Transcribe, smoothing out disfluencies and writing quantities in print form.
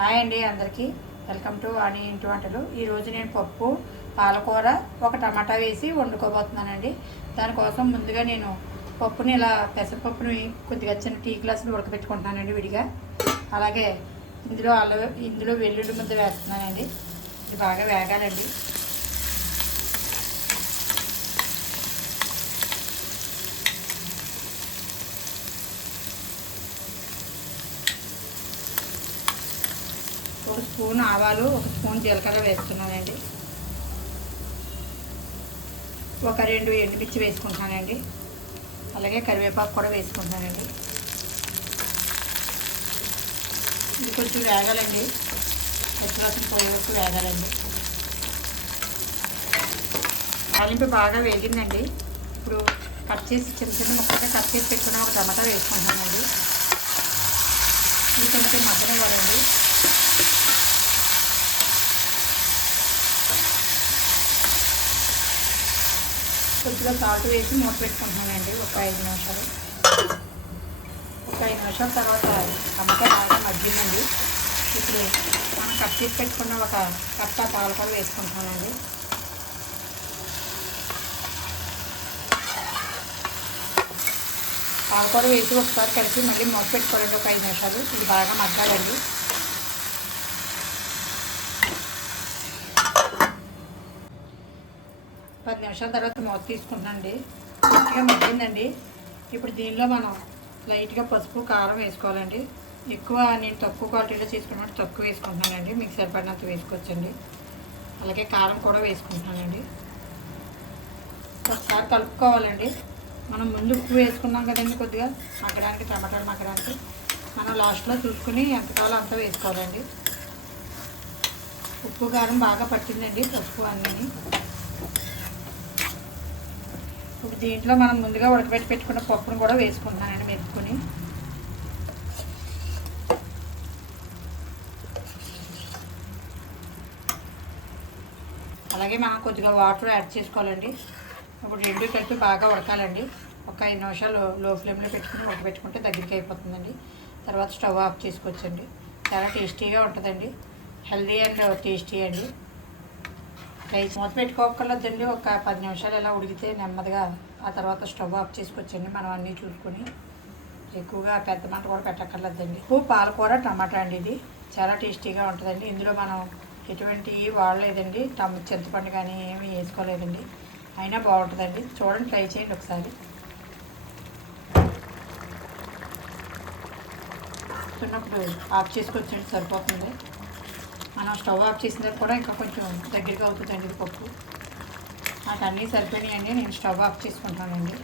Hi అండి అందరికీ welcome to వాణి ఇంటి వంటలు. ఈరోజు నేను పప్పు పాలకూర ఒక టమాటా వేసి వండుకోబోతున్నానండి. దానికోసం ముందుగా నేను పప్పుని ఇలా పెసరపప్పుని కొద్దిగా చిన్న టీ గ్లాసులు ఉడకబెట్టుకుంటున్నానండి విడిగా. అలాగే ఇందులో వెల్లుల్లి ముద్ద వేస్తున్నానండి. ఇది బాగా వేగాలండి. ఒక స్పూన్ ఆవాలు, ఒక స్పూన్ జీలకర్ర వేస్తున్నానండి. ఒక 2 ఎండుమిర్చి వేసుకుంటున్నానండి. అలాగే కరివేపాకు కూడా వేసుకుంటున్నానండి. ఇది కొంచెం వేగాలండి, పచ్చివాసన పోయే వరకు వేగాలండి. తాలింపు బాగా వేగిందండి. ఇప్పుడు చిన్న చిన్న ముక్కలుగా కట్ చేసి పెట్టుకున్న ఒక టమాటా వేసుకుంటున్నానండి. ఇది కొంచెం మగ్గనివ్వాలండి. కొద్దిగా సాల్ట్ వేసి మూత పెట్టుకుంటున్నానండి ఒక 5 నిమిషాలు. ఒక 5 నిమిషాల తర్వాత టమాటా బాగా మగ్గిందండి. ఇప్పుడు మనం కట్ చేసి పెట్టుకున్న ఒక కట్ట పాలకూర వేసుకుంటున్నానండి. పాలకూర వేసి ఒకసారి కలిపి మళ్ళీ మూత పెట్టుకోవాలండి ఒక 5 నిమిషాలు. ఇది బాగా మగ్గాలండి. పది నిమిషాల తర్వాత మూత తీసుకుంటానండి. గట్టిగా మగ్గిందండి. ఇప్పుడు దీనిలో మనం లైట్గా పసుపు కారం వేసుకోవాలండి. ఎక్కువ నేను తక్కువ క్వాలిటీలో చేసుకున్నట్టు తక్కువ వేసుకుంటున్నానండి. మీకు సరిపడినంత వేసుకోవచ్చండి. అలాగే కారం కూడా వేసుకుంటున్నానండి. ఒకసారి కలుపుకోవాలండి. మనం ముందు ఉప్పు వేసుకున్నాం కదండి, కొద్దిగా మగ్గడానికి, టమాటాలు మగ్గడానికి. మనం లాస్ట్లో చూసుకుని ఎంత కావాలో అంతా వేసుకోవాలండి. ఉప్పు కారం బాగా పట్టిందండి, పసుపు అన్నీ. ఇప్పుడు దీంట్లో మనం ముందుగా పెట్టుకున్న పప్పును కూడా వేసుకుంటున్నానండి మెతుకుని. అలాగే మనం కొద్దిగా వాటర్ యాడ్ చేసుకోవాలండి. ఇప్పుడు 2 కలిపి బాగా ఉడకాలండి. ఒక 5 నిమిషాలు లో ఫ్లేమ్లో పెట్టుకుని ఉడకబెట్టుకుంటే దగ్గరికి అయిపోతుందండి. తర్వాత స్టవ్ ఆఫ్ చేసుకోవచ్చండి. చాలా టేస్టీగా ఉంటుందండి. హెల్దీ అండ్ టేస్టీ అండి. మూత పెట్టుకోకర్లేదండి. ఒక 10 నిమిషాలు ఎలా ఉడికితే నెమ్మదిగా ఆ తర్వాత స్టవ్ ఆఫ్ చేసుకోవచ్చండి. మనం అన్నీ చూసుకొని ఎక్కువగా పెద్ద మంట కూడా పెట్టక్కర్లేదండి. ఉప్పు పాలకూర టమాటా అండి. ఇది చాలా టేస్టీగా ఉంటుందండి. ఇందులో మనం ఎటువంటి వాడలేదండి. చింతపండు కానీ ఏమీ వేసుకోలేదండి. అయినా బాగుంటుందండి. చూడండి, ట్రై చేయండి ఒకసారి. ఉన్నప్పుడు ఆఫ్ చేసుకోవచ్చండి, సరిపోతుంది. మనం స్టవ్ ఆఫ్ చేసినా కూడా ఇంకా కొంచెం దగ్గరగా అవుతుందండి ఇది పప్పు. నాకు అన్నీ సరిపోయినాయండి. నేను స్టవ్ ఆఫ్ చేసుకుంటానండి.